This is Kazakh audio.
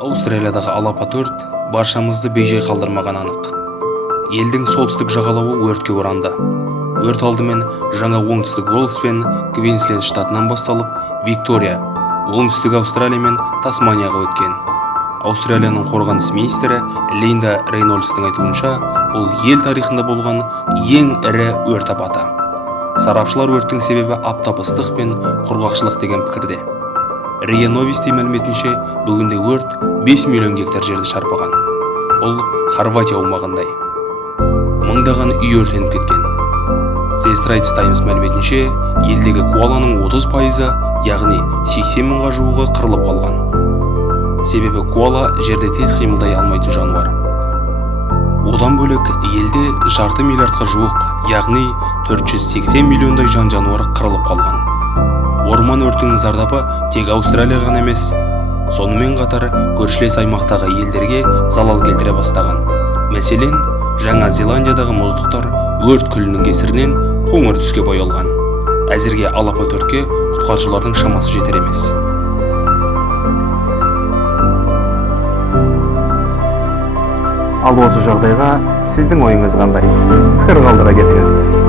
Аустралиядағы алапат өрт баршамызды бейжай қалдырмаған анық. Елдің солтүстік жағалауы өртке оранды. Өрт алдымен жаңа оңтүстік Уэльс пен Квинсленд штатынан басталып, Виктория, оңтүстік Аустралия мен Тасманияға өткен. Аустралияның қорғаныс министрі Линда Рейнольдстың айтуынша, бұл ел тарихында болған ең ірі өрт апаты. Сарапшылар өрттің себебі аптап ыстық пен құрғақшылық деген пікірде. РИА Новости мәліметінше, бүгінде өрт 5 миллион гектар жерді шарпыған. Бұл Хорватия аумағындай. Мыңдаған үй өртеніп кеткен. The Straits Times мәліметінше, елдегі коаланың 30%, яғни 80 мыңға жуығы қырылып қалған. Себебі коала жерде тез қимылдай алмайтын жануар. Одан бөлек, елде жарты миллиардқа жуық, яғни 480 миллиондай жан-жануар қырылып қалған. Орман өртінің зардабы тек Аустралия ғана емес, сонымен қатар көршілес аймақтағы елдерге залал келтіре бастаған. Мәселен, Жаңа Зеландиядағы мұздықтар өрт күлінің кесірінен қоңыр түске боялған. Әзірге алапат өртке құтқарушылардың шамасы жетер емес. Ал осы жағдайға сіздің ойыңыз қандай? Пікір қалдыра кетіңіз.